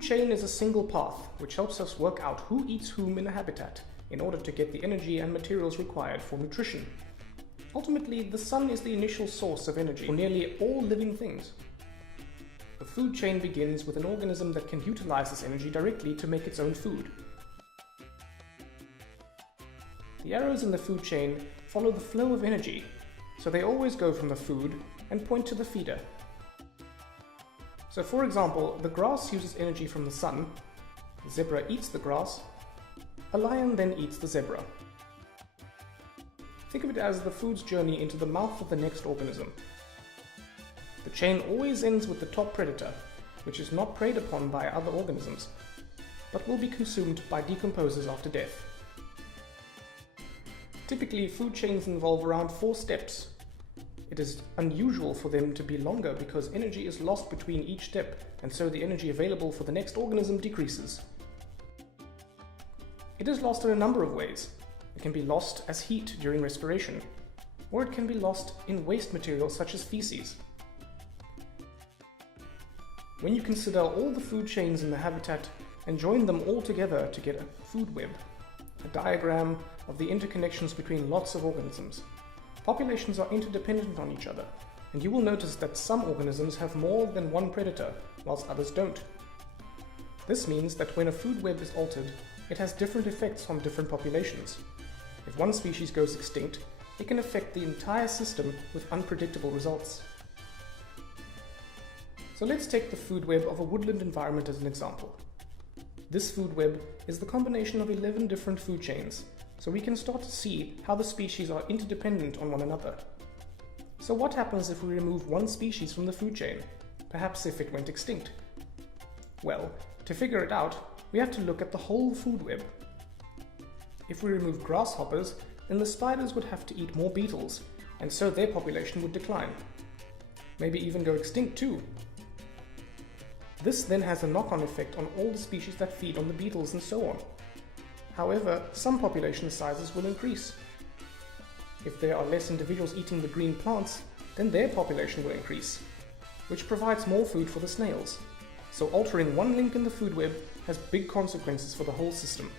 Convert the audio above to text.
food chain is a single path which helps us work out who eats whom in a habitat in order to get the energy and materials required for nutrition. Ultimately, the sun is the initial source of energy for nearly all living things. The food chain begins with an organism that can utilize this energy directly to make its own food. The arrows in the food chain follow the flow of energy, so they always go from the food and point to the feeder. So for example, the grass uses energy from the sun, the zebra eats the grass, a lion then eats the zebra. Think of it as the food's journey into the mouth of the next organism. The chain always ends with the top predator, which is not preyed upon by other organisms, but will be consumed by decomposers after death. Typically, food chains involve around 4 steps. It is unusual for them to be longer because energy is lost between each step, and so the energy available for the next organism decreases. It is lost in a number of ways. It can be lost as heat during respiration, or it can be lost in waste materials such as feces. When you consider all the food chains in the habitat and join them all together to get a food web, a diagram of the interconnections between lots of organisms, populations are interdependent on each other, and you will notice that some organisms have more than one predator, whilst others don't. This means that when a food web is altered, it has different effects on different populations. If one species goes extinct, it can affect the entire system with unpredictable results. So let's take the food web of a woodland environment as an example. This food web is the combination of 11 different food chains, so we can start to see how the species are interdependent on one another. So what happens if we remove one species from the food chain, perhaps if it went extinct? Well, to figure it out, we have to look at the whole food web. If we remove grasshoppers, then the spiders would have to eat more beetles, and so their population would decline. Maybe even go extinct too. This then has a knock-on effect on all the species that feed on the beetles and so on. However, some population sizes will increase. If there are less individuals eating the green plants, then their population will increase, which provides more food for the snails. So altering one link in the food web has big consequences for the whole system.